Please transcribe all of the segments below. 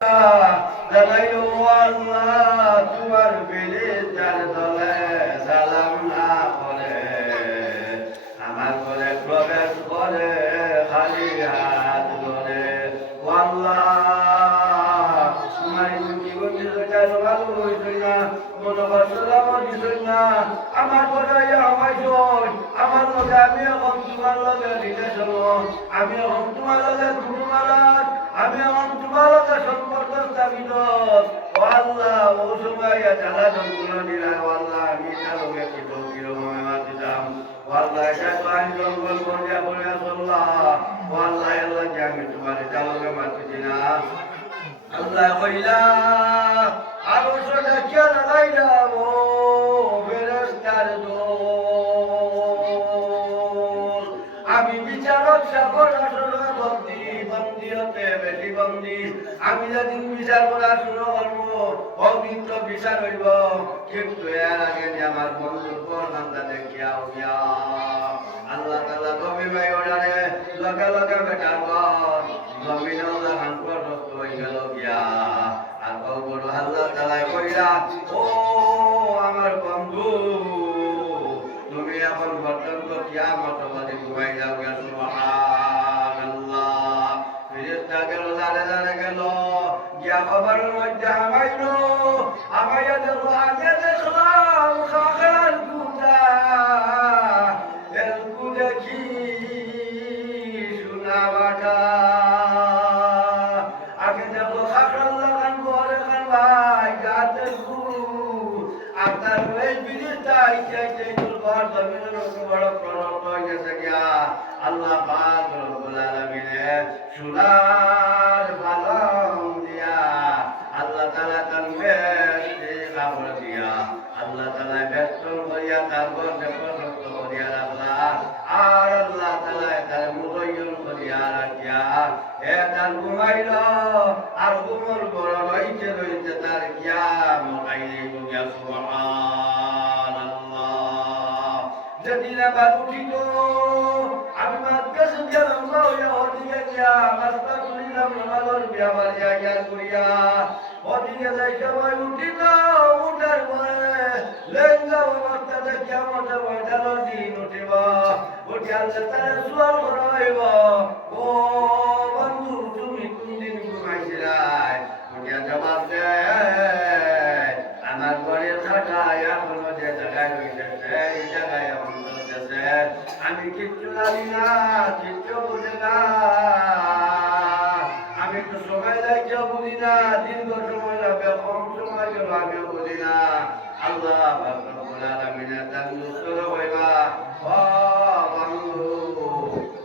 জানাইলো আল্লাহ তোমার বিরিতার দলে সালাম না করে আমার ঘরে প্রবেশ করে খালি হাত ধরে আল্লাহ তোমার জীবন দিল ভালো হইছে না মনে বাসলাম দিছে না আমার ঘরে আমার জয় আমার লগে আমি এখন তোমার লগে রিলেশন আমি এখন তোমার লগে গুরুমালার আমি এখন তোমার লগে সম্পর্ক স্থাপিত ও আল্লাহ ও সময় জ্বালা যন্ত্রণা দিলা ও আল্লাহ আমি তার লগে কিরকম দিতাম ও আল্লাহ এটা তো আইন জঙ্গল করিয়া করিয়া চল্লাহ ও আল্লাহ আল্লাহ যে আমি তোমার তার লগে মারতেছি না আল্লাহ কইলা আরো সোজা কে লাগাইলাম ও ফেরেশতার দোল আমি বিচারক সাগর আসলে বন্দি হতে বেশি বন্দি আমি যেদিন বিচার করা শুরু করবো অদিন তো বিচার হইব কিন্তু এর আগে আমার বন্ধুর পর নামটা দেখিয়া হইয়া আল্লাহ তাআলা কবি ভাই ওড়ারে লগে লগে বেটার পর জমিন আল্লাহ হানপর রক্ত হয়ে গেল গিয়া আর বড় আল্লাহ তাআলা কইরা ও আমার বন্ধু তুমি এখন পর্যন্ত কিয়ামত অবধি ঘুমাই যাও গিয়া সুবহানাল্লাহ ফেরেশতা গেল দাঁড়ে দাঁড়ে গেল গিয়া খবরের মধ্যে আমাইলো আমাইয়া দেখো আগে দেখলাম খাখার কুতা এলকু দেখি সোনা বাটা আগে দেখো খাখার লাগান ঘরে খান ভাই গাতে খু আর তার ওই বিরিশটা আইতে ঘর জমিনের উপর বড় প্রণত হয়ে গেছে গিয়া আল্লাহ পাক রব্বুল আলামিনে সোনার পালং দিয়া আল্লাহ তাআলা তার বেশে কাপড় দিয়া আল্লাহ তাআলা বেষ্টন করিয়া তারপর প্রশস্ত করিয়া রাখলা আর আল্লাহ তাআলা তার মুজয়্যন করিয়া রাখিয়া তার ঘুমাইল আর ঘুমর বড় রইতে রইতে তার কিয়ামত আইলে গিয়া সুবহানাল্লাহ যেদিন আবার উঠিত আমি মাদ্রাসা গেলাম ওদিকে গিয়া রাস্তা খুলিলাম নামাজের বিয়াবার জায়গা করিয়া ওদিকে যাই সবাই উঠিত উঠার পরে লেঙ্গা অবস্থা দেখিয়া মতো ময়দানের দিন উঠিব উঠি আল্লাহ তারা সুয়াল করা হইব ও বন্ধু তুমি কোন দিন ঘুমাইছিলাই উঠিয়া জবাব দেয় আমার ঘরে থাকা এখনো যে জায়গায় রইতেছে এই জায়গায় এখন চলতেছে আমি কিচ্ছু জানি না কিচ্ছু বুঝি না আমি তো সময় যাইতে বুঝি না দীর্ঘ সময় লাগবে কম সময় গেল আমিও বুঝি না আল্লাহ রব্বুল আলামিনের দান উত্তর হইবা ও বন্ধু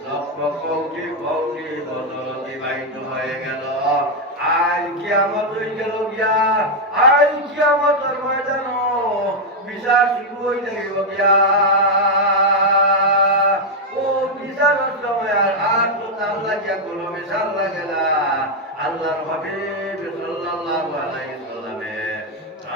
লক্ষ কোটি কোটি বছর অতিবাহিত হয়ে গেল আজ কিয়ামত হয়ে গেল গিয়া আজ কিয়ামতের ময়দান বিচার শুরু হয়ে যাইব গিয়া ও বিচারের সময় আর তো তার লাগিয়া কোনো বিচার লাগে না আল্লাহর হাবিব সাল্লাল্লাহু আলাইহি সাল্লামে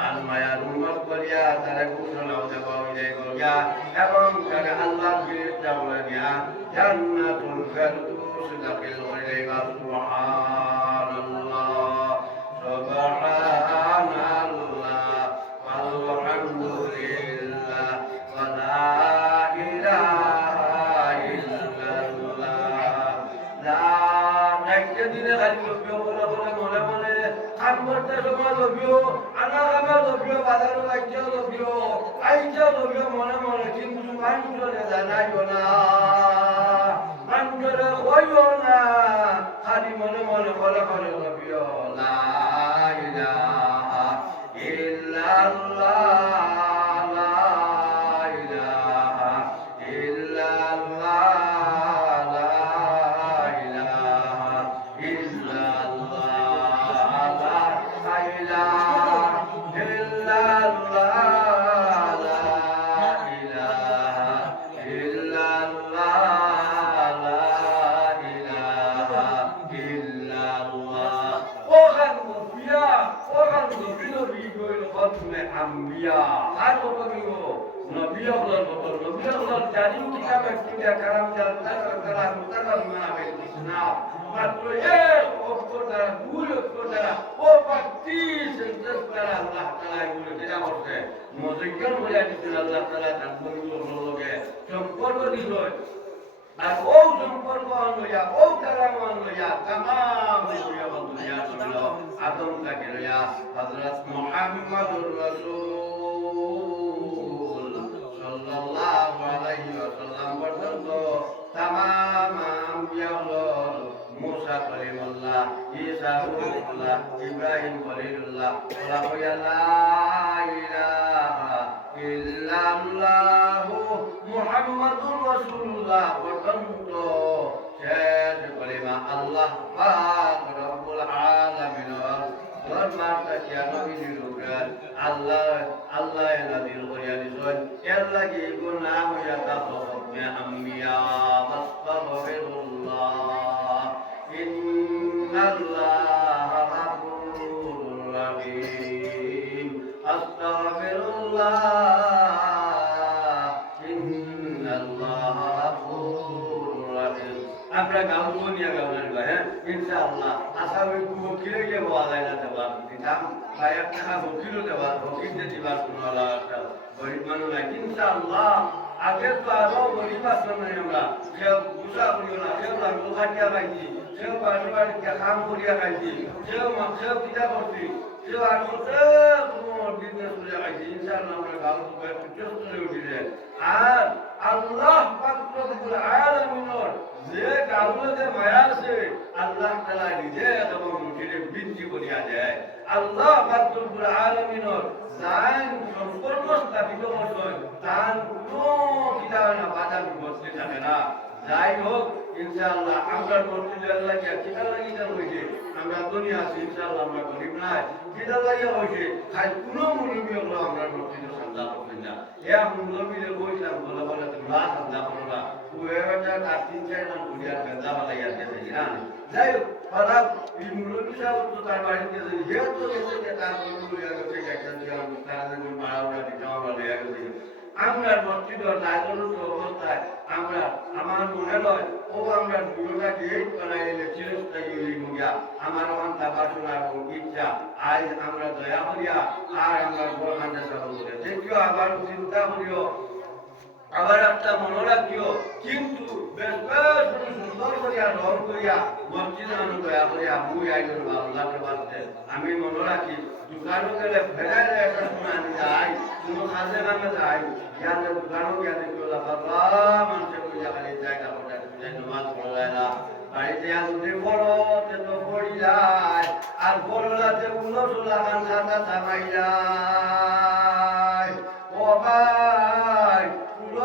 আর মায়ার উম্মত করিয়া তারা ঘোষণা দেওয়া হয়ে গিয়া এবং তারা আল্লাহর বিরুদ্ধে বলে গিয়া জান্নাতুল ফেরদৌস দাখিল হয়ে গেল সুবহানাল্লাহ সুবহানাল্লাহ আলহামদুলিল্লাহ ওয়া লা ইলাহা ইল্লাল্লাহ লা একটা দিনে খালি লবিও করে করে মনে মনে কাম করতে সময় লবিও আনা কামে লবিও বাজারে আইতে লবিও মনে মনে কিন্তু মানুষরে জানাইও না মানুষরে কইও না খালি মনে মনে করে করে লবিও লা ইলাহা ইল্লাল্লাহ লা ইলাহা ইল্লাল্লাহ লা ইলাহা ইল্লাল্লাহ লা ইলাহা ইল্লাল্লাহ লা ইলাহা ইল্লাল্লাহ লা ইলাহা ইল্লাল্লাহ ওখান গফিয়া ওখান গফিয়া বিগল খতমে আম্বিয়া আর কত দিব নবী হলর বদল নবী হলর জানি কিতাব কিতা কালাম জাল কালাম কালাম মানে না মাত্র এক অক্ষর দ্বারা দুই অক্ষর দ্বারা ও 32 সেন্টেন্স দ্বারা আল্লাহ তাআলা এগুলো যেটা করছে মজজ্ঞন হয়ে দিচ্ছেন আল্লাহ তাআলা তার বন্ধুগুলোর লগে সম্পর্ক দিল আর ও সম্পর্ক লইয়া ও কালাম লইয়া तमाम দুনিয়া দুনিয়া ছিল আদম থেকে লইয়া হযরত মুহাম্মদুর রাসূল সাল্লাল্লাহু আলাইহি ওয়াসাল্লাম পর্যন্ত तमाम আম্বিয়া মুসা কলিমুল্লাহ ঈসা রূহুল্লাহ ইব্রাহিম খলিলুল্লাহ ওয়া লা ইলাহা ইল্লাল্লাহু মুহাম্মাদুর রাসূলুল্লাহ পর্যন্ত শেষ কলিমা আল্লাহ পাক রব্বুল আলামিন দরবারটা কিয়া নবীর উপর আল্লাহ নাযিল করিয়া দিছেন এর লাগি গুনাহ হইয়া তাফসির আম্বিয়া আস্তাগফিরুল্লাহ ইন্নাল্লাহা গাফুরুর রহিম আস্তাগফিরুল্লাহ ইন্নাল্লাহা গাফুরুর রহিম আমরা গাওয়া নিয়ে গাওয়ার ভাই ইনশাআল্লাহ আশা করি খুব কিরে গিয়ে বলা যায় না দেবা দিতাম ভাই একটা বকিরও দেবা বকিরতে দিবা শুনলা গরিব মানুষ ইনশাআল্লাহ আগে তো আরো গরিব আসল নাই আমরা কেউ বুঝা করিও না কেউ লাগলো খাটিয়া খাইছি কেউ বাড়ি বাড়িতে কাম করিয়া খাইছি কেউ পিঠা করছি কেউ আর কোনো বিজনেস করে খাইছি ইনশাআল্লাহ আমরা গাঁও চলে উঠিলে আর আল্লাহ পাক রব্বুল আলামিনের যে কাউকে মায়া আছে আল্লাহ তাআলা নিজে এবং মুখে বৃদ্ধি করিয়া দেয় আল্লাহ পাক রব্বুল আলামিনের জান সম্পর্ক স্থাপিত করছেন তার কোনো কিতাব না বাধা বিপত্তি থাকে না যাই হোক ইনশাআল্লাহ আমরা মসজিদে আল্লাহ কি কিতাব লাগিয়ে হইছে আমরা দুনিয়া আছি ইনশাআল্লাহ আমরা গরিব নাই কিতাব লাগিয়ে হইছে খাই কোনো মুরব্বি হলো আমরা মসজিদে সাজদা করবেন না এ মুরব্বিদের কইলাম বলা বলা তোমরা সাজদা করবা ওয়েটা তার 3-4 জন কুড়িয়ার বেদা বালাইয়া গেছে না যাই হোক ফারাক এই মুরব্বি সাহেব তো তার বাড়িতে গেছে যেহেতু গেছে যে তার মুরব্বিয়া গেছে একটা তার যে মারাওয়া দিতে আমরা লইয়া গেছে আমরা মসজিদের লাইনের অবস্থায় আমরা আমার মনে হয় ও আমরা দুটা গেট বানাইলে চিরস্থায়ী হইব গিয়া আমার অন্তা বাসনা এবং ইচ্ছা আজ আমরা দয়া করিয়া আর আমরা গোরখানটা চালু করে দেখিও আবার চিন্তা করিও আবার একটা মনে রাখিও কিন্তু বেশ বেশ সুন্দর করিয়া রং করিয়া মসজিদে আমি দয়া করিয়া মুই আইলেন আল্লাহকে বাঁচতে আমি মনে রাখি দোকানও গেলে ফেরাইলে একটা সময় আমি যাই কোনো কাজে কামে যাই ইয়াদের দোকানও গিয়া দেখি ওলা বাবা মানুষের পূজা খালি জায়গা পড়ে নমাজ পড়া যায় না বাড়িতে যদি পড়ো তো পড়ি যায় আর পড়লাতে উল্লো সোলা গান খাতা থামাই যায় ও ভাই উল্লো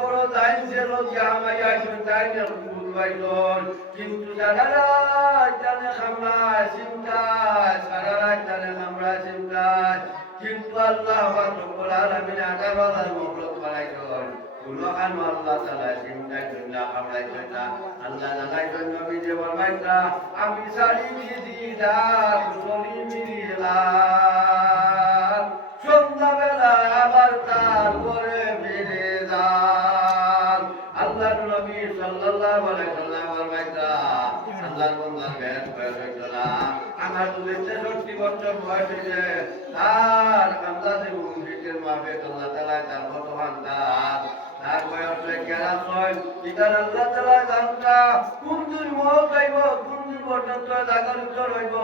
করো তাই ছিল জামাই আইসুন তাই না বুঝবাইজন কিন্তু সারা রাত জানে খামড়ায় চিন্তায় সারা রাত জানে খামড়ায় চিন্তায় কিন্তু আল্লাহ রব্বুল আলামিন আটা বাজার মখলুক বানাইছেন কোনো খান আল্লাহ তাআলা চিন্তায় জন্য খামড়াইছেন না আল্লাহ জানাইছেন নবী যে বলবাইতা আমি সারি দিদা চলি মিরিলাম সন্ধ্যাবেলা আবার তার ঘরে ফিরে যান আল্লাহ নবী সাল্লাল্লাহু আলাইহি ওয়াসাল্লাম বলবাইতা আল্লাহর বান্দার বেশ বয়স হইত না আমার তো 63 বছর বয়স হয়েছে তার আন্দাজে উম্মতের মাপে আল্লাহ তাআলা তার কত বান্দার তার বয়স গেলা ছয় ইতার আল্লাহ তাআলা জানতা কোন দিন মওত আইব কোন দিন পর্যন্ত জাগার উত্তর হইব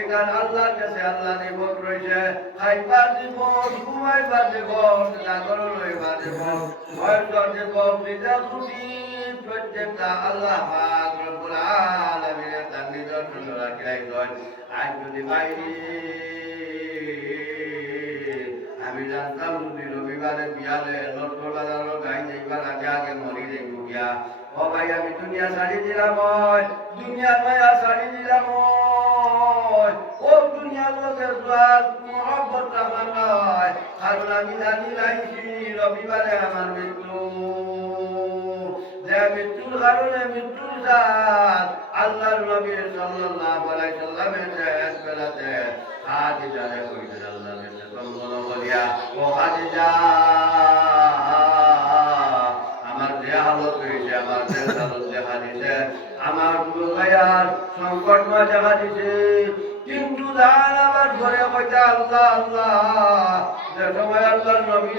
এখান আল্লাহর কাছে আল্লাহ নির্ভর রয়েছে খাইবার দিব ঘুমাইবার দিব জাগর লইবার দিব বয়স দিব পিতা ছুটি প্রত্যেকটা আল্লাহ পাক রব্বুল আলামিনের তার নিদর্শন রাখিলেন আজ যদি বাইরে আমি জানতাম যদি রবিবারে বিয়ালে লটকর বাজারও গাই যাইবার আগে আগে মরি যাইব গিয়া ও ভাই আমি দুনিয়া ছাড়ি দিলাম দুনিয়ার মায়া ছাড়ি দিলাম ও দুনিয়ার লোকের জোয়ার মহব্বত আমার নয় কারণ আমি জানি লাইছি রবিবারে আমার মৃত্যু যে মৃত্যুর কারণে মৃত্যুর জাত আল্লাহর নবী সাল্লাল্লাহু আলাইহি সাল্লামের শেষ বেলাতে খাদিজা রে কইলেন আল্লাহর কাছে বলিয়া ও খাদিজা জান আবার ঘরে কইতা আল্লাহ আল্লাহ যে সময় আল্লাহর নবী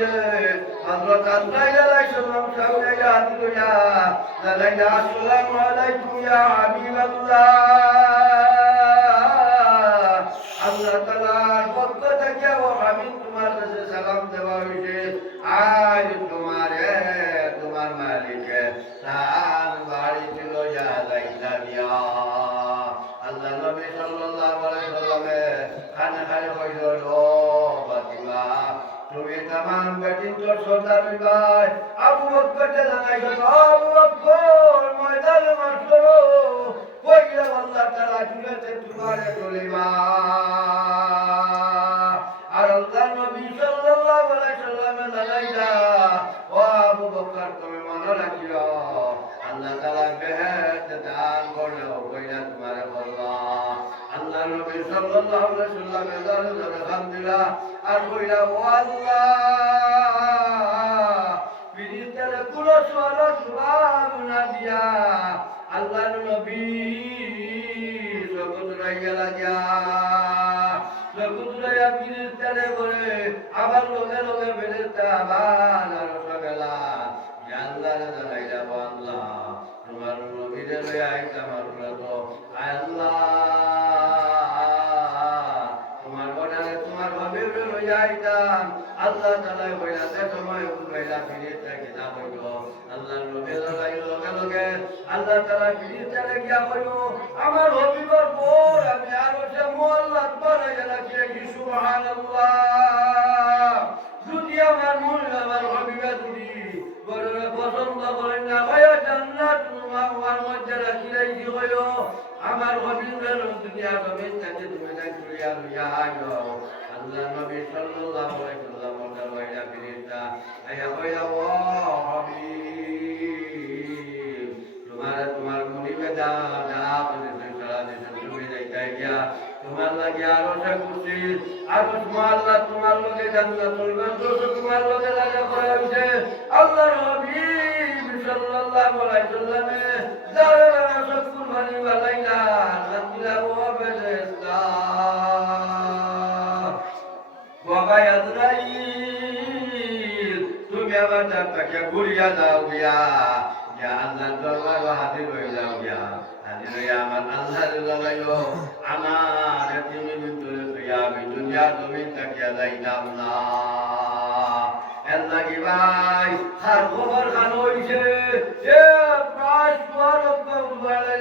হযরত আজরাইল আলাইহিস সালাম সামনে হাত লইয়া জানাইলা আসসালামু আলাইকুম ইয়া হাবিবাল্লাহ আল্লাহ তাআলার পক্ষ থেকে ও হাবিব তোমার কাছে সালাম দেওয়া হইছে আজ তোমার মালিকে তার বাড়িতে লইয়া যাইতা দিয়া আল্লাহ নবী সাল্লাল্লাহু আলাইহি সাল্লামে খানা খায় কইল ও ফাতিমা তুমি তামাম বেটিন তোর সর্দার ভাই আবু বকরকে জানাইছো আবু বকর ময়দানে মারছো কইলা আল্লাহ তাআলা চুলেতে তোমারে তুলিবা আর আল্লাহ নবী সাল্লাল্লাহু আলাইহি সাল্লামে জানাইলা ও আবু বকর তুমি মনে রাখিও আল্লাহ তাআলা বেহেশত দান করলো কইলা তোমারে বলবা আল্লাহ নবী সাল্লাল্লাহু আলাইহি সাল্লামে জানাইলা আলহামদুলিল্লাহ আর কইলা ও আল্লাহ ফিরিস্তারে কুলো সওয়াল জবাব না দিয়া আল্লাহ নবী সবুরাইয়া লাগিয়া সবুরাইয়া ফিরিস্তারে বলে আবার লগে লগে ফিরিস্তা আবার আরো গেলা আল্লাহরে জানাইলা আল্লাহ তোমার নবীরে লইয়া আইতাম তো আল্লাহ তোমার বড়ারে তোমার হাবিবে লইয়া আইতাম আল্লাহ তাআলা কইলা তে সময় কইলা ফিরিস্তা কিনা হইল আল্লাহর নবী লগে লগে আল্লাহ তাআলা ফিরিস্তারে গিয়া কইল আমার হাবিবের পর আমি আরো সে মোল্লাত বানাইয়া রাখি সুবহানাল্লাহ যদি আমার মূল্য আমার হাবিবে যদি বড়রে পছন্দ করেন না হয় জান্নাত আমার মধ্যে রাখি রাখি হইল আমার হাবিবের দুনিয়া জমিন থেকে তুমি না চুরিয়া লইয়া আইও আল্লাহ নবী সাল্লাল্লাহু আলাইহি ওয়াসাল্লাম বললেন ফিরিস্তা আয়া কইয়া ও হাবিব তোমার মুনিবে দা আপনি সারা দেশে তুমি যাইতা গিয়া তোমার লাগি আরো সে খুশি আর তোমার লগে জান্নাতুল ফেরদৌস তোমার লগে লাগা করা হইছে আল্লাহর হাবিব সাল্লাল্লাহু আলাইহি ওয়াসাল্লামে যারা সকুর মানি বালাইলা সাকিলা ও ফেরেশতা বাবা আজরাইল তুমি আবার তাকে ঘুরিয়া যাও গিয়া আল্লাহর দরবারে হাজির হয়ে যাও গিয়া হাজির হইয়া আমার আল্লাহর লাগাইলো আমার এতিমি বিনতুরে তুইয়া আমি দুনিয়া জমিন তাকিয়া যাইতাম না এর লাগি ভাই আর খবর খান হইছে এ প্রায় 16 উবালে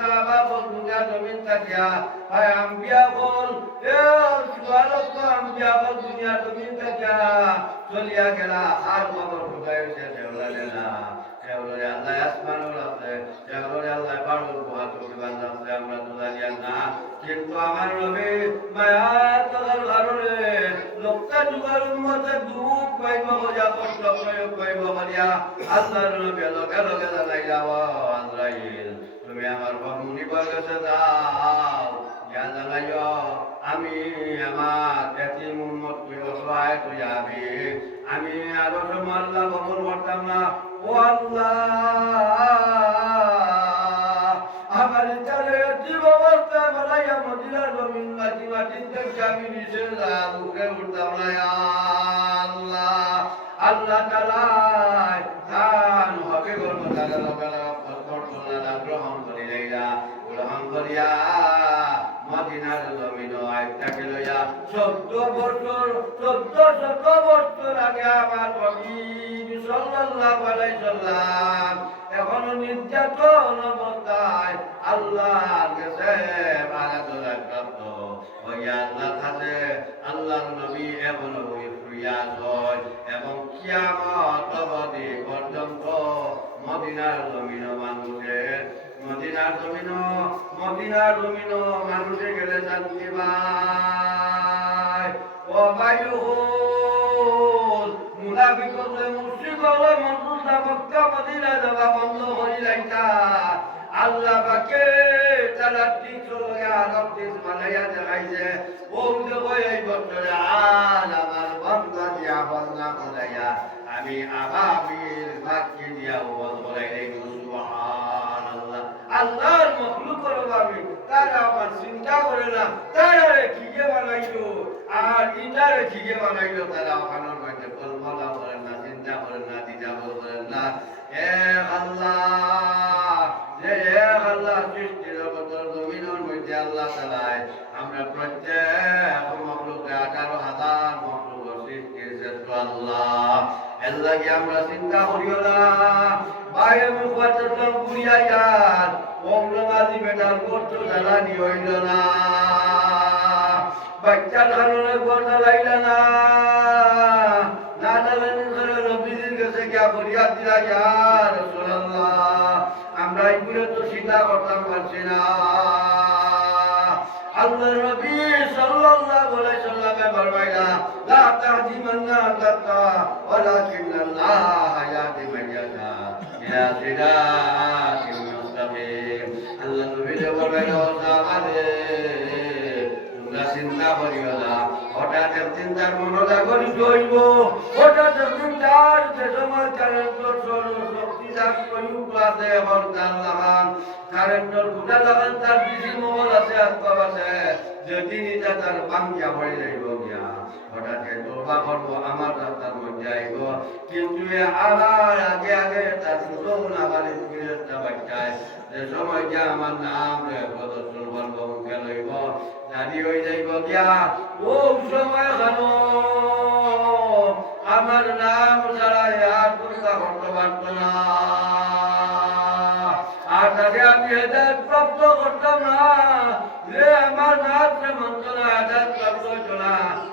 সাহাবা বল দুনিয়া জমিন তাকিয়া ভাই আম্বিয়া বল এ 16 আম্বিয়া বল দুনিয়া জমিন তাকিয়া চলিয়া গেলা আর খবর ঢুকাইছে দেওলালে না দেওলালে আল্লাহ আসমানুল আছে দেওলালে আল্লাহ বাড়ুল বুহাত বিবাদ আছে আমরা তো জানি না কিন্তু আমার নবী মায়া তার কারণে লোকটা যুগের উম্মতে দুঃখ পাইব বলিয়া কষ্ট প্রয়োগ পাইব বলিয়া আল্লাহর নবী লগে লগে জানাই যাও আজরাইল তুমি আমার মুনিবার কাছে যাও যা জানাইও আমি আমার এতিম উম্মত তুই অসহায় তুই আমি আরো আল্লাহ কবর করতাম না ও আল্লাহ আমার ইচ্ছারে এতিম অবস্থায় বানাইয়া মদিনার জমিন মাটি থেকে আমি নিচে উঠে উঠতাম না আল্লাহ আল্লাহ তাআলা দান হবে গর্ব তাআলা গ্রহণ করি লইলা গ্রহণ করিয়া মদিনার জমিন আইতাকে লইয়া 14 বছর আগে আমার হাবিব সাল্লাল্লাহু আলাইহি সাল্লাম এখন নির্যাতন অবস্থায় আল্লাহর কাছে আরাধনা করত ওই আল্লাহর কাছে আল্লাহর নবী এমন ফিরিয়াদ হয় এবং কিয়ামত অবধি পর্যন্ত মদিনার জমিন মানুষে গেলে শান্তি পায় ও বায়ু মুনাফিক হলে মুশরিক হলে মনসুরা মক্কা মদিনা যাওয়া বন্ধ হয়ে যাইতা আল্লাহ পাকে তারা ঠিক চলে আরব দেশ বানাইয়া দেখাইছে ও দেখো এই বছরে আজ আমার বন্ধা দিয়া বন্ধা করাইয়া আমি আবাবিল ভাগ্যে দিয়া ওয়াজ করাই সুবহানাল্লাহ আল্লাহর মখলুক করব আমি তারা আমার চিন্তা করে না তারা ঠিকই বানাইলো আর ইটারে ঠিকই বানাইলো তারা ওখানের মধ্যে কল্পনা করেন না চিন্তা করেন না দ্বিধাবোধ করেন না আল্লাহ যে আল্লাহ সৃষ্টি জগতের জমিনের মধ্যে আল্লাহ তাআলা আমরা প্রত্যেক মখলুকে 18,000 মখলুক সৃষ্টি শ্রেষ্ঠ আল্লাহ এর লাগে আমরা চিন্তা করিও না বাইরে মুখবাচন করিয়া যান অগ্রবাদী বেটার করতো জ্বালানি হইল না বাচ্চার কারণে ঘর জ্বালাইল না না জ্বালানি করে নবীজির কাছে গিয়া ফরিয়াদ দিলা ইয়া রাসূলুল্লাহ আমরা এগুলো তো চিন্তা করতাম পারছি না আল্লাহ নবী সাল্লাল্লাহু আলাইহি সাল্লামে ফরমাইলা লা তাহজিমান্না তাকা ওয়ালাকিন্নাল্লাহ ইয়াহদি মান ইয়াশা ইলা সিরাতিল মুস্তাকিম আল্লাহ নবী বললেন ও সাহাবারে তোমরা চিন্তা করিও না হঠাৎ চিন্তার মনোজাগরি হইব হঠাৎ চিন্তার যে সময় কারেন্টর শক্তি যাক প্রয়োগ আছে হরতাল লাগান কারেন্টর গুটা লাগান তার বিজি মোবাইল আছে আসবাব আছে যদি তার বাঙ্গিয়া হয়ে যাইব গিয়া হঠাৎ তোবা করবো আমার রাস্তার মধ্যে আইব কিন্তু আবার আগে আগে তার সুযোগ না বাড়ি ফিরেস্তা বাচ্চায় যে সময় গিয়া আমার নাম রে প্রদর্শন করব মুখে লইব জানি হয়ে যাইব গিয়া ও সময় খানো আমার নাম ছাড়া আর চিন্তা করতে পারতো না আর তাকে আমি হেদায়ত প্রাপ্ত করতাম না যে আমার নাচে মানত না হেদায়ত প্রাপ্ত হইতো না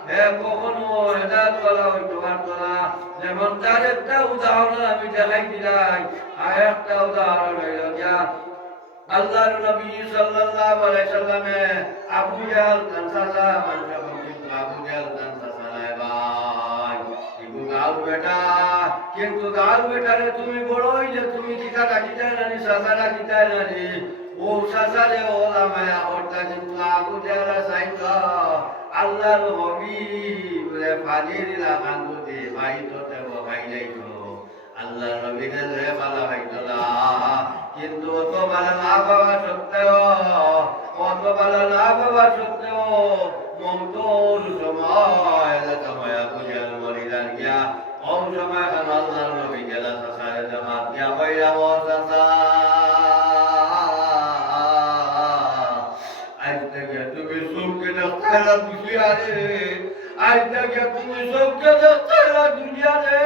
হে কখনো হেদায়ত বলা হইতে পারতো না যেমন তার একটা উদাহরণ আমি দেখাই দিলাই আর একটা উদাহরণ হইল গিয়া আল্লাহর নবী সাল্লাল্লাহু আলাইহি সাল্লামে আবু জাহল কানসাসা মানুষ কিন্তু আবু জাহল কানসাসা নাই ভাই ইগো গাল বেটা কিন্তু গাল বেটারে তুমি বড় হইলে তুমি কিটা ডাকিতে নানি সাসা ডাকিতে নানি ও সাসারে ওলামায়া ওরটা কিন্তু আবু জাহল সাইতো আল্লাহর নবী বলে ফাজিলা কান্দুতে ভাই তোতে বকাই যাইতো আল্লাহর নবীকে যে ভালো হইতো না কিন্তু অত ভালো না পাওয়া সত্ত্বেও অত ভালো না পাওয়া সত্ত্বেও মমতোর সময় আবু জাহল মরিলার গিয়া ও সময় খান আল্লাহর নবী গেলা সাসারে জামাত গিয়া কইরা ও সাসা আজ থেকে তুমি সুখে দেখতে দুনিয়া রে আজ থেকে তুমি সুখে দেখতে দুনিয়া রে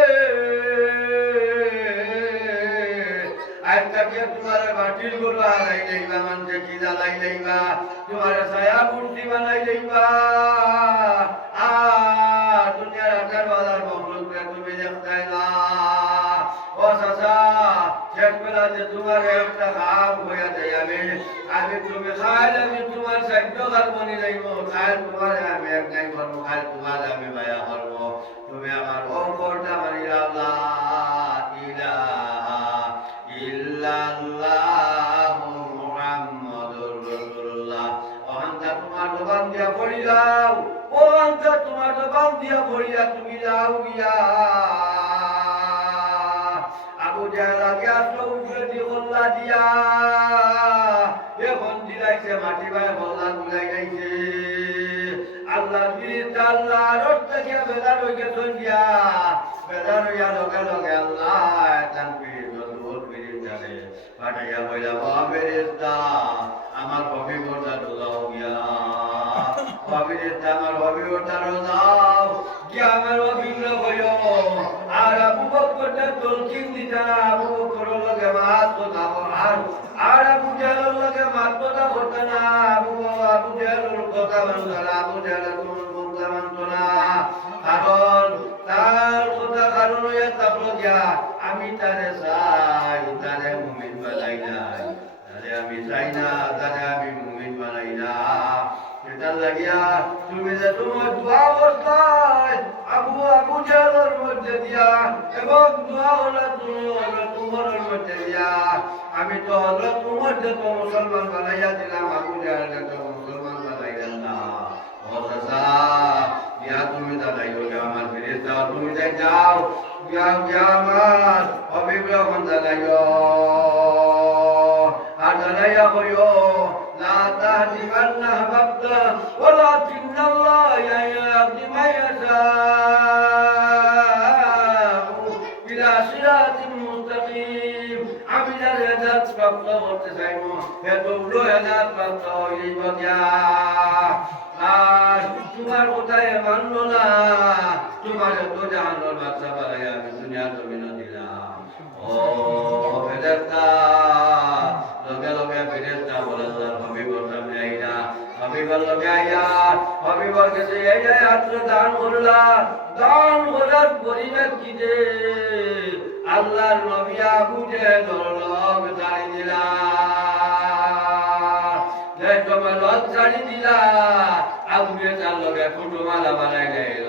আজ থেকে তোমার মাটির গরু হারাই যাইবা মানুষে কি জ্বালাই যাইবা তোমার ছায়া মূর্তি বানাই যাইবা আর দুনিয়ার 18,000 মখলুককে তুমি দেখতে না ও চাচা শেষ বেলাতে তোমার একটা কাম হইয়া যায় আমি তুমি খাইলে আমি তোমার সাহায্য কারবনি যাইব খাইল তোমার আমি এক নাই করবো খাইল তোমার আমি মায়া করবো তুমি আমার অঙ্করটা মানি আল্লাহ ইলাহা ইল্লাল্লাহু মুহাম্মাদুর রাসূলুল্লাহ ওখানটা তোমার জবান দিয়া পড়ি যাও ওখানটা তোমার জবান দিয়া পড়িয়া তুমি যাও গিয়া আবু জাহল আগে আসলো উপরে দিয়ে বললা দিয়া এখন দিলাইছে মাটি বাই বললা গুলাই গাইছে আল্লাহর বিরুদ্ধে আল্লাহর রস্তে গিয়া বেদার হয়ে গেছেন গিয়া বেদার হইয়া লগে লগে আল্লাহ তানবীর দূর বিরিদারে পাঠাইয়া বইলা বাবেরিস্তা আমার হবি বর্দা দাও গিয়া বাবেরিস্তা আমার হবি বর্দা দাও গিয়া আমার অভিন্ন হইও আর আবু বকরটা তলকিন দিতা আবু বকর লগে মাত কথা আর আবু জাহল লগে মাত কথা করতে না আবু জাহলের কথা মানতো না আবু জাহলের কোন কথা মানতো না কারণ তার কথা কারণ হইয়া থাকলো গিয়া আমি তারে চাই তারে মুমিন বানাই নাই তারে আমি চাই না তারে আমি মুমিন বানাই না এটার লাগিয়া তুমি যে তোমার দোয়া করতে আবু জাহলের মধ্যে দিয়া এবং দোয়া হলো তুমি তোমার মধ্যে দিয়া আমি তো হজরত উমরকে তো মুসলমান বানাইয়া দিলাম আবু জাহলকে তো মুসলমান বানাইলেন না ও চাচা ইয়া তুমি দাঁড়াইও আমার ফেরেশতা তুমি যাও গিয়া আমার অভিগ্রহণ দাঁড়াইও আর দাঁড়াইয়া কইও লা تهدي من أحببت ولكن الله يهدي من يشاء إلى صراط مستقيم আমি যার হেদায়েত প্রাপ্ত করতে চাইব এতগুলো হেদায়েত প্রাপ্ত হইব আর তোমার কোথায় মানল না তোমার এত জাহান্নামের বাচ্চা বানাই আমি দুনিয়ার জমিনে দিলাম ও ফেরেশতা লগে লগে ফেরেশতা বলে আল্লাহর হাবিবর সামনে আইনা হাবিবর লগে আইয়া হাবিবর কাছে এই আত্র দান করলা দান করার পরিবেশ কি যে আল্লাহর নবী আবুকে দরলগ ছাড়ি দিলা যে তোমার লগ ছাড়ি দিলা আবুকে তার লগে ফুটমালা বানাই গেল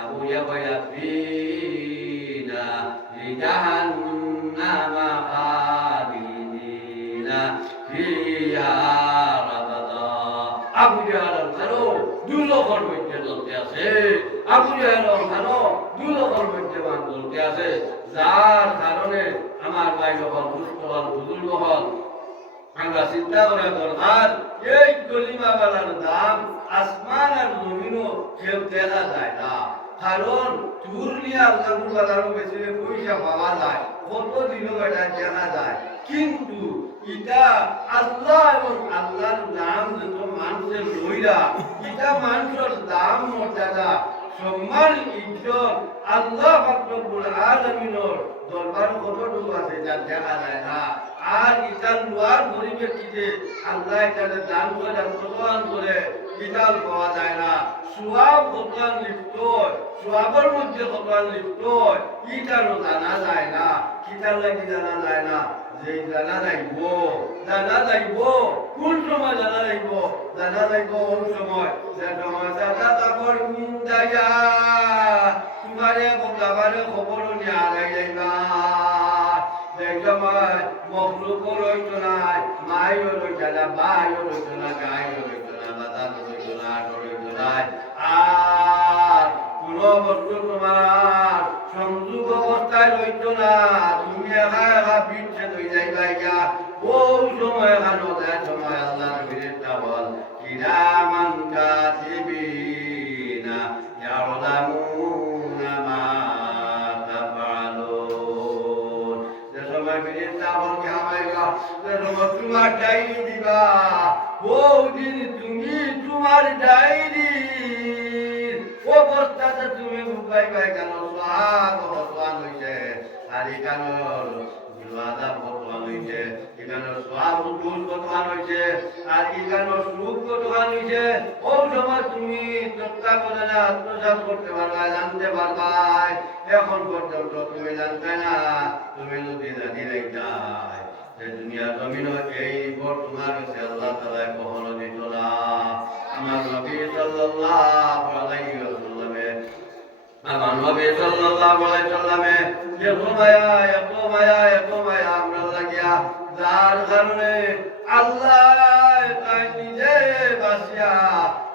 আবুকে কইয়া ফিনা লিজাহান্নামা খালিদিনা ফিহা রাবাদা আবু জাহাল জানো দুলখর মধ্যে চলতে আছে আবু জাহাল জানো দুলখর মধ্যে মান চলতে আছে যার কারণে আমার ভাই যখন দুষ্ট হল বুজুর্গ হল আমরা চিন্তা করা দরকার এই কলিমা বালার দাম আসমান আর জমিনও কেউ দেখা যায় না কারণ দূর নিয়ে আল্লাহ বাজারও বেশি পয়সা পাওয়া যায় কত দিনও এটা দেখা যায় কিন্তু এটা আল্লাহ এবং আল্লাহর নাম যত মানুষের লইরা এটা মানুষের দাম মর্যাদা সম্মান ইজ্জত আল্লাহ রব্বুল আলামিনের দরবার কতটুকু আছে যা দেখা যায় না আর ইটার লোয়ার পরিপ্রেক্ষিতে আল্লাহ এটাকে দান করে প্রদান করে ইটাল পাওয়া যায় না সোয়াব কতখান লিপ্ত সোয়াবের মধ্যে কতখান লিপ্ত ইটারও জানা যায় না কিটার লাগি জানা যায় না যে জানা যাইব কোন সময় জানা যাইব ওই সময় যে সময় দাদা তারপর মিন্দায়া তোমারে বাবারে খবর নিয়ে আগাই যাইবা যে সময় মখলুকও রইত নাই মাইও রইত না ভাইও রইত না গাইও রইত না দাদা রইত না রইত নাই আর কোন বস্তু তোমার সংযোগ অবস্থায় রইত না তুমি একা একা বিচ্ছেদ হয়ে যাইবা গিয়া ওই সময় এখানো দেয় সময় আল্লাহ ফিরেস্তা বল কিরামান কাতিবিনা ইয়ালামুনা মা তাফআলুন যে সময় ফিরেস্তা বল কি আমাইগা যে সময় তোমার ডায়েরি দিবা ওই দিন তুমি তোমার ডায়েরি অবস্থাতে তুমি পাইবা কেন সোহাগ ভগবান হইছে আর এখানোর আদাব ভগবান হইছে এখানোর সোহাগ দুল ভগবান হইছে আর এখানোর সুখ ভগবান হইছে ওই সময় তুমি চর্চা করে না আত্মসাৎ করতে পারবা জানতে পারবা এখন পর্যন্ত তুমি জানতে না তুমি যদি জানি লাইতাই যে দুনিয়ার জমিনও এই তোমার কাছে আল্লাহ তাআলা কখনো দিত না আমার নবী সাল্লাল্লাহু আলাইহি ওয়াসাল্লামে আমার নবী সাল্লাল্লাহু আলাইহি ওয়াসাল্লামে এত মায়া আমরা লাগিয়া যার কারণে আল্লাহ তাই নিজে বাসিয়া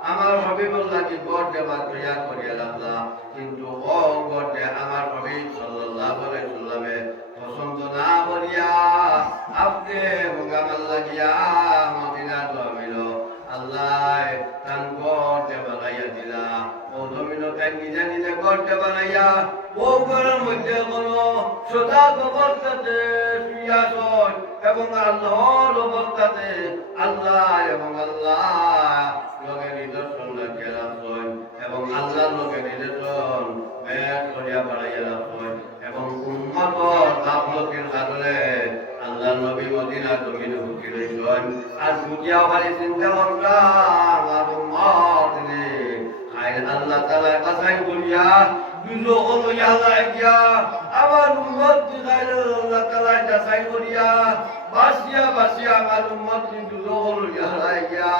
আমার হাবিবুল্লাহকে গড়ে বাতরিয়া করিয়া আল্লাহ কিন্তু ও গড়ে আমার হাবিব সাল্লাল্লাহু আলাইহি ওয়াসাল্লামে পছন্দ না করিয়া আপনি মোকামাল লাগিয়া মদিনা জমিল আল্লাহ তান গড়ে বানাইয়া দিলা ও জমিন তাই নিজে নিজে গড়ে বানাইয়া ও ঘরের মধ্যে কোনো সদা অবস্থাতে শুইয়াছন এবং আল্লাহর অবস্থাতে আল্লাহ এবং আল্লাহ লোকে নিদর্শন রাখিয়া রাখছেন এবং আল্লাহর লোকে নিদর্শন মেঘ করিয়া বাড়াইয়া রাখছেন এবং উম্মতর গাফলতির কারণে আল্লাহর নবী মদিনা জমিনে হুকি রইছেন আর দুনিয়াও খালি চিন্তা করলাম আর উম্মত রে আইন আল্লাহ তাআলা কাছাই করিয়া দুজক লইয়া লাগিয়া আবার উম্মত দিগাইলে আল্লাহ তাআলা কাছাই করিয়া বাসিয়া আমার উম্মত দুজক লইয়া লাগিয়া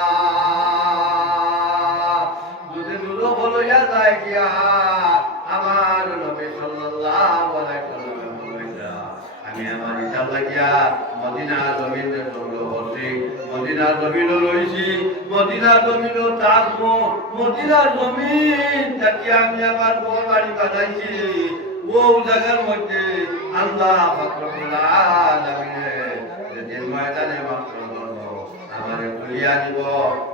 যদি দুজক লইয়া লাগিয়া আমার নবী সাল্লাল্লাহু আলাইহি ওয়াসাল্লাম বলেছেন আমি আমার হিসাব লাগিয়া মদিনা জমিনে সংগ্রহ করছি মদিনা জমিন লইছি মদিনা জমিন থাকবো মদিনা জমিন থাকি আমি আমার বড় বাড়ি বানাইছি ও জায়গার মধ্যে আল্লাহ পাক রব্বুল আলামিন যেদিন ময়দানে মাত্র করবো আমার তোমারে তুলিয়া দিব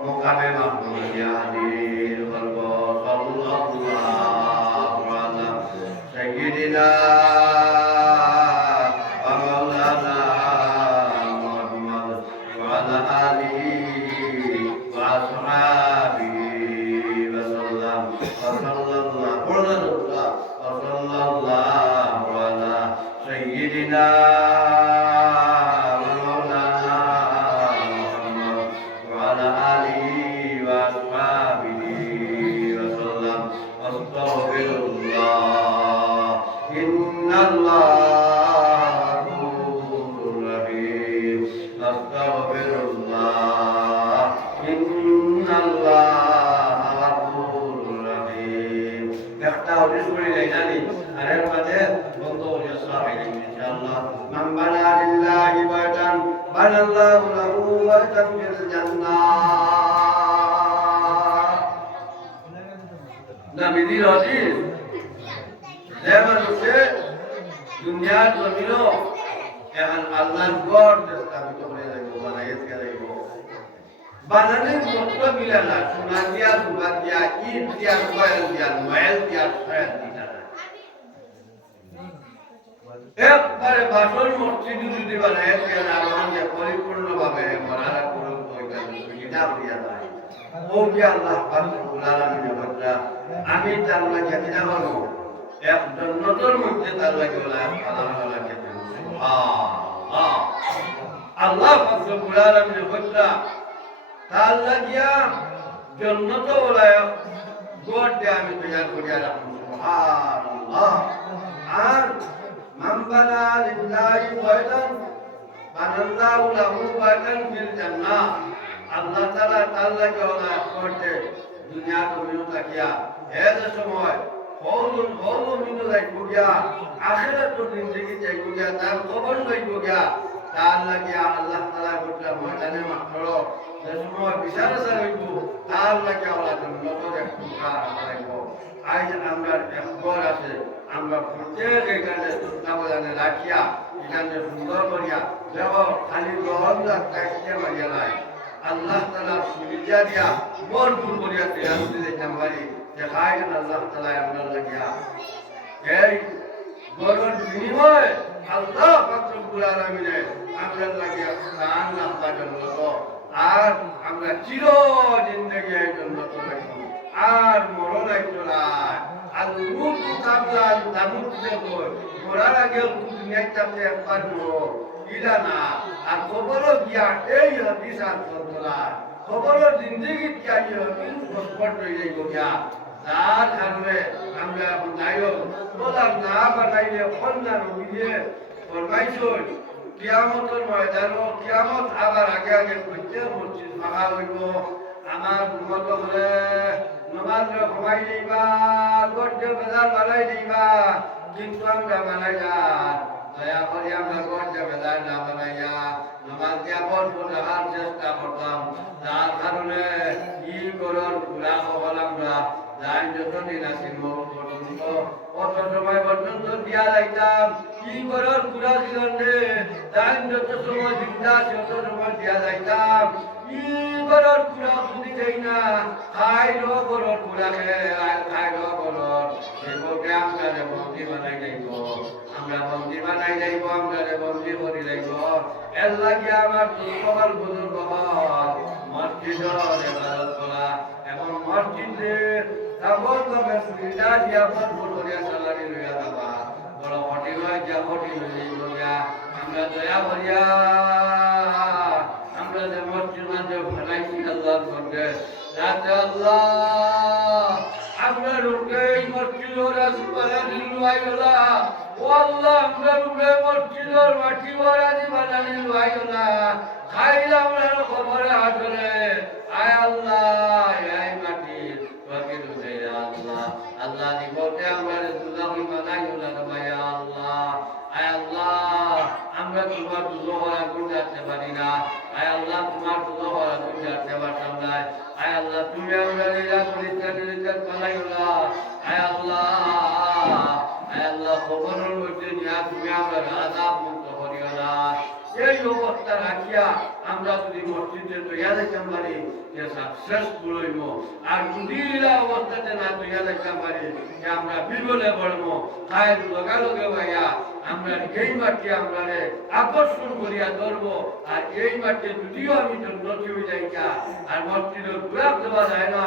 মুকামে মাহমুদিয়া হাজির করব সাল্লাল্লাহু আলা সাইয়্যিদিনা ওয়া মাওলানা মুহাম্মদ ওয়া আলা আলিহি ওয়া আসহাবিহি ওয়া সাল্লাম সাল্লাল্লাহু আলা সাইয়্যিদিনা দুনিয়ার জমিন এখন আল্লাহর গড় স্থাপিত হয়ে যাইব বানাইতে যাইব বানানোর মতো মিলে না সোনা দিয়া রূপা দিয়া ইট দিয়া কয়েল দিয়া নয়েল দিয়া ছয়েল দিয়া একবারে বাসন মসজিদ যদি বানায় আমাদের পরিপূর্ণভাবে মরারা পুরো সুবিধা হইয়া যায় ও কি আল্লাহ আমি তার লাগে কিনা বলবো এক জন্নতর মধ্যে তার লাগে আল্লাহ তার লাগিয়া জন্নত ওলায় গোট দিয়ে আমি তৈরি করিয়া রাখবো আর মামবানা লিল্লাহি বাইতান বানাল্লাহু লাহু বাইতান ফিল জান্নাহ আল্লাহ তাআলা তার লাগে ওলায় করতে দুনিয়া কমিও তাকিয়া এর সময় হৌল মিনো যাইব গিয়া আখিরাতুর জিন্দেগি যাইব গিয়া তার কবর যাইব গিয়া তার লাগিয়া আল্লাহ তাআলা বললা ময়দানে মাত্র যে সময় বিচার হইব তার লাগিয়া ওলা জন্নত দেখতে পারব আজ আমরা একবার আছে আমরা প্রত্যেক এখানে তত্ত্বাবধানে রাখিয়া এখানে সুন্দর করিয়া দেব খালি গ্রহণ কাজকে মারিয়া নাই আল্লাহ তাআলা সুবিধা দিয়া ভরপুর করিয়া তৈরি দিতে পারি দেখাই আল্লাহ তাআলা আমরা লাগিয়া এই গরুর বিনিময়ে আল্লাহ পাক রব্বুল আলামিনে আমরা লাগিয়া স্থান আল্লাহ জন্নত আর আমরা চির জিন্দেগি এই জন্নত রাখব আর মরণ আইতো না আর মুখ কাবলা দামুত দেব মরার আগে দুনিয়া চাপতে একবার মরো ইলা না আর খবর গিয়া এই হাদিস আর সন্তলা খবর জিন্দেগি কি আই হাদিস পট হয়ে যাইব গিয়া তার কারণে আমরা নাইও তোলা না বানাইলে অন্য রবিয়ে ফরমাইছই কিয়ামতের ময়দানে কিয়ামত আবার আগে আগে প্রত্যেক মসজিদ ফাঁকা হইব আমার উম্মত হলে নমাজ ঘুমাই দিবা গড় বেজার বানাই দিবা কিন্তু আমরা বানাই না দয়া করে আমরা গড় বেজার না বানাইয়া নমাজ দিয়া ভরপুর রাখার চেষ্টা করতাম তার কারণে ই গড়র পুরা হল আমরা যাই যতদিন আসিল পর্যন্ত অত সময় পর্যন্ত দিয়া যাইতাম কি গড়র পুরা জীবনে যাই যত সময় জিন্দা তত সময় দিয়া যাইতাম গরর পুরা যদি দেই না খাইলো গরর পুরা খাইলো গরর এগুলোকে আমরা বন্দি বানাই যাইব আমরা বন্দি বানাই যাইব আমরা বন্দি করি যাইব এর লাগে আমার সকল বুজুর্গ মসজিদের ইবাদত করা এবং মসজিদে সকলভাবে সুবিধা দিয়া ভরপুর করিয়া চালানি লইয়া যাবা বড় হোটেল হয় যা হোটেল লইয়া আমরা দয়া করিয়া আমরা যে মসজিদ মাঝে ফেলাইছি আল্লাহর মধ্যে যাতে আল্লাহ আমরা রুকে মসজিদের রাসূলুল্লাহ নিলুয়াইলা ও আল্লাহ আমরা রুকে মসজিদের মাটি বাড়ানি বানানি লুয়াইলা খাইলা আমরা খবরে হাজরে আয় আল্লাহ এই মাটি তোকে দুই আল্লাহ আল্লাহ নিবতে আমরা দুলাহি বানাইলা ভাইয়া আল্লাহ আয় আল্লাহ আমরা তোমার দুজোহরা গুণাতে পারি না আয় আল্লাহ তোমার দুজোহরা গুণাতে পারতাম না আয় আল্লাহ তুমি আমরা লীলা পরীক্ষা পালাইলা আয় আল্লাহ খবরের মধ্যে নিয়ে তুমি আমরা আযাব মুক্ত করিও না এই অবস্থা রাখিয়া আমরা যদি মসজিদে তৈয়া দেখতাম পারি যে সাকসেসফুল হইব আর দুদিলা অবস্থাতে না তৈয়া দেখতাম পারি যে আমরা বিরলে পড়বো খায়ের লগালগে ভাইয়া আমরা এই মাটি আমরা আকর্ষণ করিয়া ধরবো আর এই মাটি যদিও আমি জন্মতি হয়ে যাই না আর মসজিদের গুড়াক দেওয়া যায় না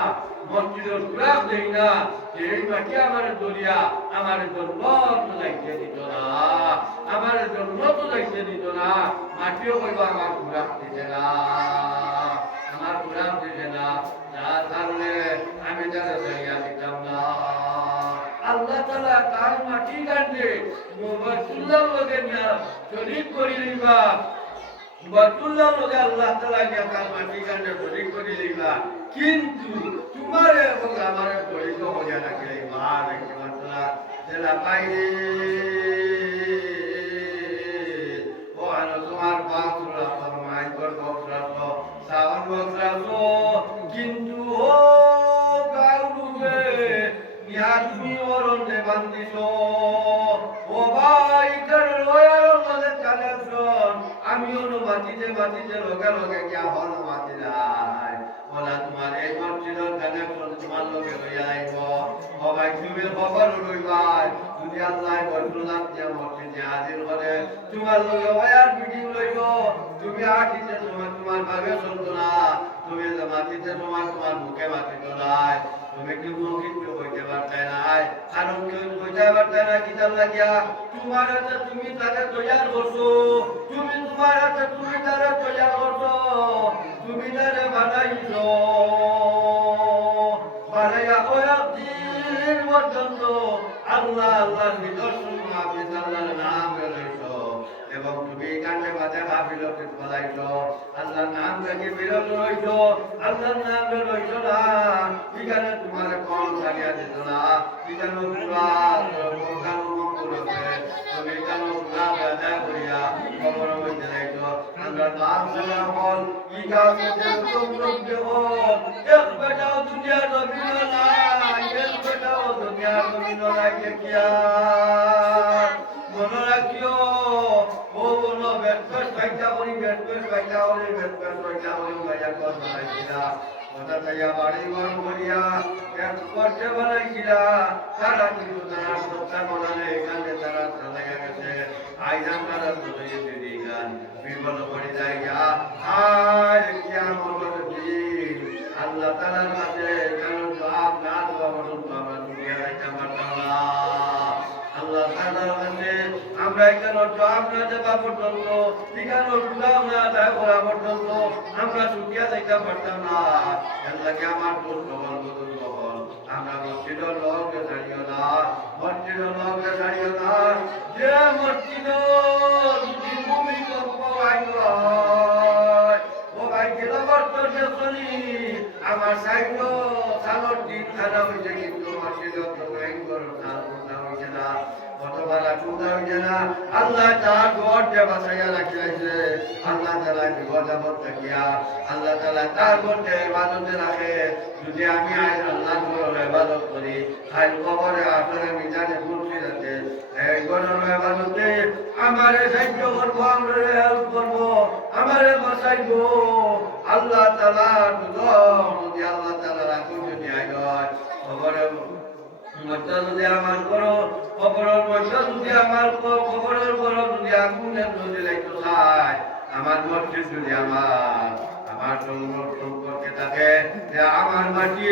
মসজিদের গুড়াক দেই না যে এই মাটি আমার দরিয়া আমার জন্ম তো যাইতে দিত না আমার জন্ম তো যাইতে দিত না মাটিও কইব আমার গুড়াক দিতে না আমার গুড়াক দিতে না যার কারণে আমি তারা যাইয়া দিতাম না আল্লাহ তাআলা তার মাটি কাটে বাইতুল্লাহর লগে নিয়া শরীক করি লইবা বাইতুল্লাহর লগে আল্লাহ তাআলা নিয়া তার মাটি কাটে শরীক করি লইবা কিন্তু তোমার এবং আমার শরীক হইয়া রাখলে মা দেখি মাত্রা জেলা পাইরে ও আর তোমার বাসুরা ফরমাই কর বকরা তো সাওন বকরা তো কিন্তু ও গাউরুবে তুমি অরণ্যে বান্ধিছ ও ভাই আমি অনুমাতিতে মাতিতে লগে লগে গিয়া হল মাতি নাই বলা তোমার এই মসজিদের কানেকশন তোমার লগে লইয়া আইব ও ভাই তুমি খবর রইবাই যদি আল্লাহ বরকত দিয়া মসজিদে হাজির করে তোমার লগে ওয়ার মিটিং লইব তুমি আটিতে তোমার ভাবে চলতো না তুমি মাটিতে তোমার মুখে মাতিত নাই তুমি কি মুখিত কইতে পারতে নাই কারণ কেউ কইতে পারতে না কিতাব লাগিয়া তোমার হাতে তুমি তারে তৈয়ার করছো তুমি তোমার হাতে তুমি তারে তৈয়ার করছো তুমি তারে বানাইছো বানাইয়া কয়েকদিন পর্যন্ত আল্লাহ আল্লাহর নিদর্শন আপনি আল্লাহর নাম লইছো এবং তুমি কানে বাজে গাফিলতি ফলাইছো আল্লাহর নাম থেকে বিরত রইছো আল্লাহর নাম লইছো না এখানে তোমার কোন জানিয়া দিত না এখানে কোরআন মঙ্গলকে তুমি কেন কোরআন বাজা করিয়া খবর হইতে যাইছো আল্লাহর নাম সালাম বল ইকাতে তোমরা দেবল এক বেটাও দুনিয়া জমিন না এক বেটাও দুনিয়া জমিন না কিয়া মনে রাখিও ও বলো বেটপেট বাইটা করি বেটপেট বাইটা করি বেটপেট বাইটা করি বাইটা কর বানাইছিলা ওটা তাইয়া বাড়ি ঘর করিয়া এক করতে বানাইছিলা তারা কিন্তু তারা সত্তা বলালে এখানে তারা লাগা গেছে আইজাম তারা চলে যেতে গান বিপদ পড়ে যায় আর কিয়ামত দিন আল্লাহ তাআলার কাছে কেন জবাব না দেওয়া পর্যন্ত আমরা দুনিয়া রাখতে পারতাম না আল্লাহ তাআলার কাছে আমরা কেন জবাব না দেওয়া পর্যন্ত ঠিকানো গুলাম না দেওয়া করা পর্যন্ত আমরা সুখিয়া দেখতে পারতাম না আল্লাহকে আমার দোষ বল আমরা মসজিদের লোককে ছাড়িও না মসজিদের লোককে ছাড়িও না যে মসজিদ ভূমিকম্প আইল ও ভাই গেল বর্তমানে শুনি আমার সাইড সালোর দিন খানা হয়েছে কিন্তু মসজিদের ভয়ঙ্কর সাল হয়েছে না কতবার আকুদা হয়েছে না আল্লাহ তার ঘর যে বাসাইয়া রাখিয়াছে আল্লাহ তাআলা বিপদ আপদ থাকিয়া আল্লাহ তাআলা তার ঘরকে ইবাদতে রাখে যদি আমি আজ আল্লাহ ঘরের ইবাদত করি আজ কবরে আসলে মিজানে পৌঁছে যাচ্ছে এই ঘরের ইবাদতে আমারে সাহায্য করবো আমরা হেল্প করবো আমারে বাঁচাইবো আল্লাহ তাআলা যদি আল্লাহ তাআলা রাখুন যদি আয় কবরে মধ্যে যদি আমার করো কবরের মধ্যে যদি আমার কবরের বড় যদি আগুনের যদি লাগতো চাই আমার মসজিদ যদি আমার সম্পর্কে থাকে যে আমার মাটি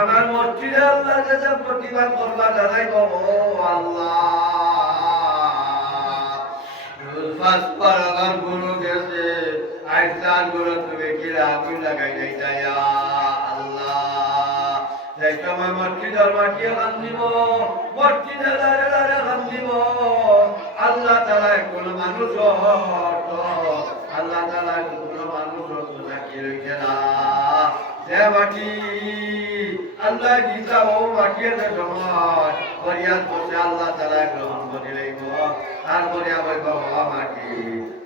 আমার মসজিদে আল্লাহ কাছে প্রতিবাদ করবা দাদাই গো আল্লাহ ফাস পারাগান গুরু গেছে আইসান গুরু তুমি কি আগুন লাগাই নাই যায়া আল্লাহ এই সময় মসজিদের মাটি খান দিব মসজিদের দাঁড়ে দাঁড়ে খান দিব আল্লাহ তাআলা কোন মানুষ আল্লাহ তাআলা কোন মানুষ রাখি রইছে না যে মাটি আল্লাহ গীতা ও মাটির সময় ফরিয়াদ করছে আল্লাহ তাআলা গ্রহণ করে লইব তারপরে আবার বাবা মাটি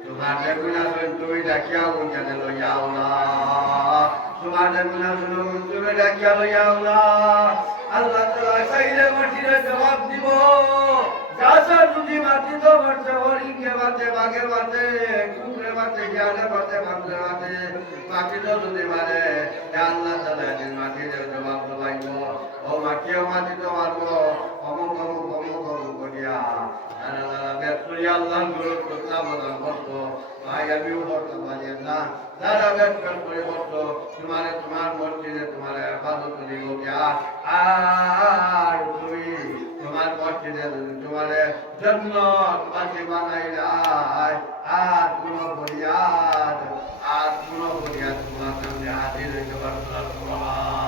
তোমার দেখুন তুমি ডাকিয়া উঠানে লইয়াও না তোমার দেখুন তুমি ডাকিয়া লইয়াও না আল্লাহ তাআলা চাইলে মাটির জবাব দিব গাছা যদি মাটিতে মারছে হরিণকে মারছে বাঘে মারছে কুকুরে মারছে শিয়ালে মারছে মানুষের মারছে মাটিতে যদি মারে আল্লাহ তাআলা এদিন মাটিতে জবাব দেবাইব ও মাটিও মাটিতে মারবো অমুক অমুক অমুক অমুক করিয়া বেদ করিয়া আল্লাহ গুরুর তত্ত্বাবধান করতো ভাই আমিও করতে পারি না যারা বেদ করে করতো তোমার মসজিদে তোমার হেফাজত দিব গিয়া আর তুমি তোমার মসজিদে তোমার জন্য তোমাকে বানাইলাই আর কোনো ফরিয়াদ তোমার সামনে হাজির হইতে পারতো না